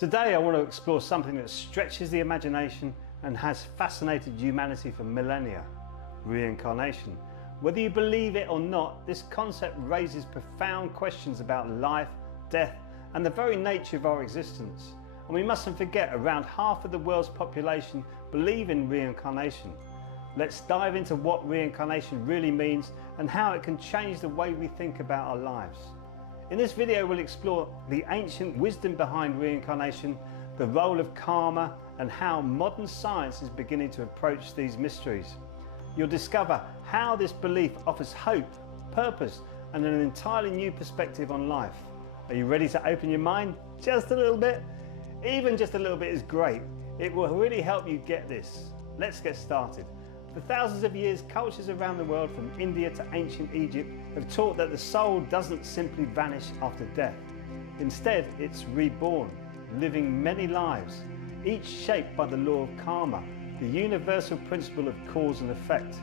Today I want to explore something that stretches the imagination and has fascinated humanity for millennia: reincarnation. Whether you believe it or not, this concept raises profound questions about life, death, and the very nature of our existence. And we mustn't forget, around half of the world's population believe in reincarnation. Let's dive into what reincarnation really means and how it can change the way we think about our lives. In this video we'll explore the ancient wisdom behind reincarnation, the role of karma, and how modern science is beginning to approach these mysteries. You'll discover how this belief offers hope, purpose, and an entirely new perspective on life. Are you ready to open your mind just a little bit? Even just a little bit is great. It will really help you get this. Let's get started. For thousands of years, cultures around the world, from India to ancient Egypt, have taught that the soul doesn't simply vanish after death. Instead, it's reborn, living many lives, each shaped by the law of karma, the universal principle of cause and effect.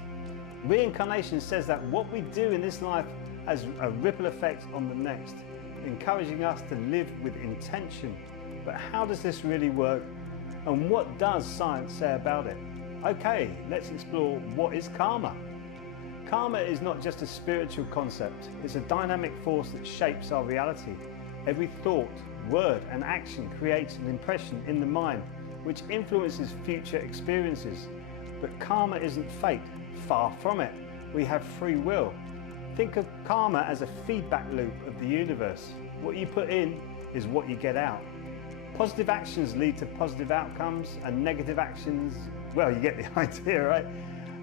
Reincarnation says that what we do in this life has a ripple effect on the next, encouraging us to live with intention. But how does this really work, and what does science say about it? Okay, let's explore what is karma. Karma is not just a spiritual concept, it's a dynamic force that shapes our reality. Every thought, word and action creates an impression in the mind, which influences future experiences. But karma isn't fate, far from it. We have free will. Think of karma as a feedback loop of the universe. What you put in is what you get out. Positive actions lead to positive outcomes, and negative actions, well, you get the idea, right?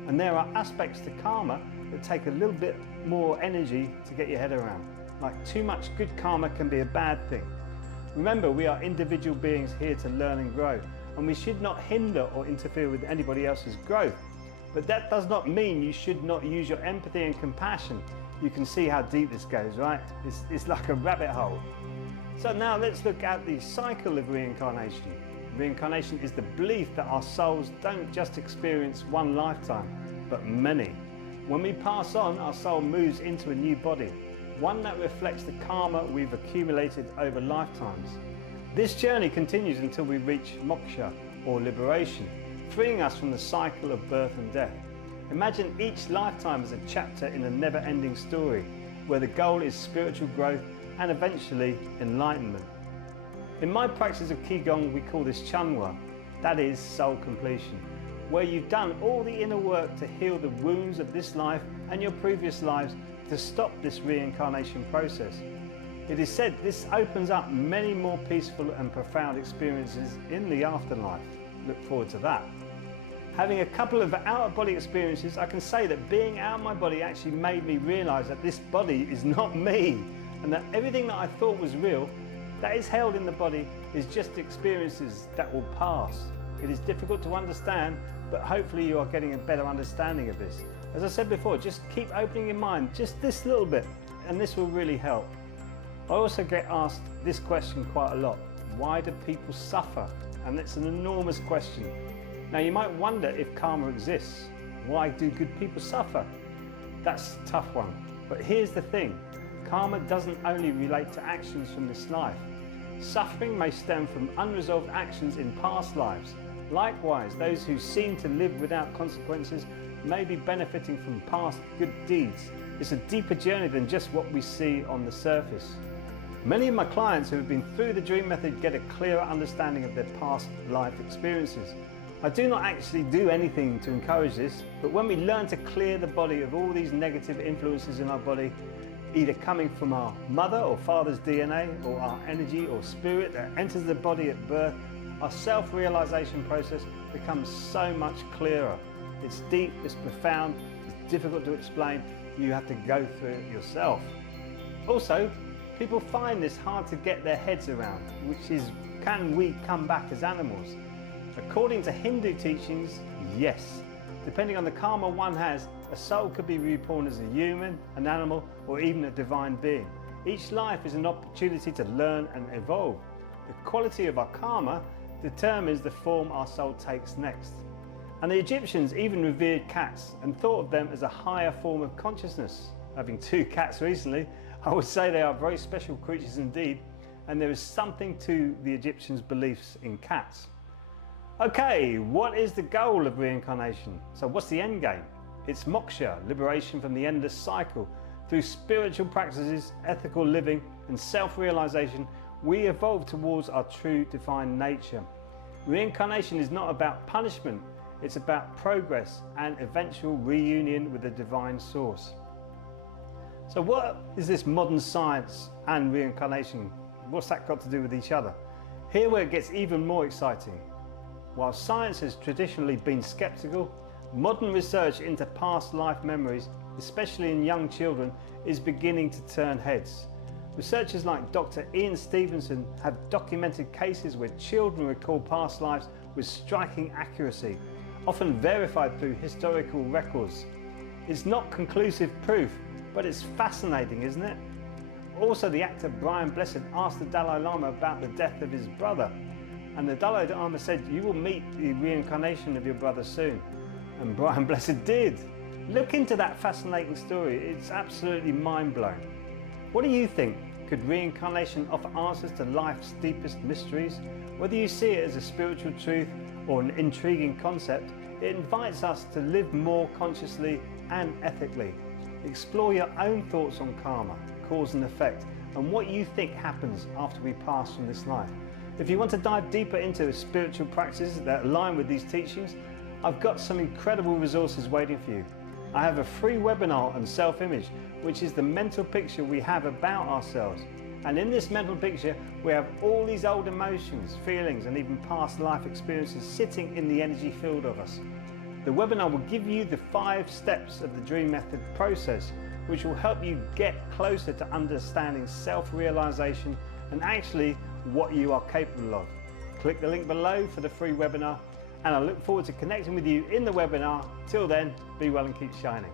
And there are aspects to karma that take a little bit more energy to get your head around. Like, too much good karma can be a bad thing. Remember, we are individual beings here to learn and grow, and we should not hinder or interfere with anybody else's growth. But that does not mean you should not use your empathy and compassion. You can see how deep this goes, right? It's like a rabbit hole. So now let's look at the cycle of reincarnation. Reincarnation is the belief that our souls don't just experience one lifetime, but many. When we pass on, our soul moves into a new body, one that reflects the karma we've accumulated over lifetimes. This journey continues until we reach moksha, or liberation, freeing us from the cycle of birth and death. Imagine each lifetime as a chapter in a never-ending story, where the goal is spiritual growth and eventually enlightenment. In my practice of Qigong, we call this Chanwa, that is soul completion, where you've done all the inner work to heal the wounds of this life and your previous lives to stop this reincarnation process. It is said this opens up many more peaceful and profound experiences in the afterlife. Look forward to that. Having a couple of out-of-body experiences, I can say that being out of my body actually made me realise that this body is not me, and that everything that I thought was real, that is held in the body, is just experiences that will pass. It is difficult to understand, but hopefully you are getting a better understanding of this. As I said before, just keep opening your mind just this little bit, and this will really help. I also get asked this question quite a lot: why do people suffer? And it's an enormous question. Now you might wonder if karma exists. Why do good people suffer? That's a tough one. But here's the thing. Karma doesn't only relate to actions from this life. Suffering may stem from unresolved actions in past lives. Likewise, those who seem to live without consequences may be benefiting from past good deeds. It's a deeper journey than just what we see on the surface. Many of my clients who have been through the dream method get a clearer understanding of their past life experiences. I do not actually do anything to encourage this, but when we learn to clear the body of all these negative influences in our body, either coming from our mother or father's DNA, or our energy or spirit that enters the body at birth, our self-realization process becomes so much clearer. It's deep, it's profound, it's difficult to explain. You have to go through it yourself. Also, people find this hard to get their heads around, which is, can we come back as animals? According to Hindu teachings, yes. Depending on the karma one has, a soul could be reborn as a human, an animal, or even a divine being. Each life is an opportunity to learn and evolve. The quality of our karma determines the form our soul takes next. And the Egyptians even revered cats and thought of them as a higher form of consciousness. Having 2 cats recently, I would say they are very special creatures indeed, and there is something to the Egyptians' beliefs in cats. Okay, what is the goal of reincarnation? So what's the end game? It's moksha, liberation from the endless cycle. Through spiritual practices, ethical living and self-realization, we evolve towards our true defined nature. Reincarnation is not about punishment, it's about progress and eventual reunion with the divine source. So what is this modern science and reincarnation? What's that got to do with each other? Here where it gets even more exciting. While science has traditionally been skeptical, modern research into past life memories, especially in young children, is beginning to turn heads. Researchers like Dr. Ian Stevenson have documented cases where children recall past lives with striking accuracy, often verified through historical records. It's not conclusive proof, but it's fascinating, isn't it? Also, the actor Brian Blessed asked the Dalai Lama about the death of his brother, and the Dalai Lama said, "You will meet the reincarnation of your brother soon." And Brian Blessed did. Look into that fascinating story, it's absolutely mind-blowing. What do you think? Could reincarnation offer answers to life's deepest mysteries? Whether you see it as a spiritual truth or an intriguing concept, it invites us to live more consciously and ethically. Explore your own thoughts on karma, cause and effect, and what you think happens after we pass from this life. If you want to dive deeper into spiritual practices that align with these teachings, I've got some incredible resources waiting for you. I have a free webinar on self-image, which is the mental picture we have about ourselves. And in this mental picture, we have all these old emotions, feelings, and even past life experiences sitting in the energy field of us. The webinar will give you the 5 steps of the Dream Method process, which will help you get closer to understanding self-realization and actually what you are capable of. Click the link below for the free webinar, and I look forward to connecting with you in the webinar. Till then, be well and keep shining.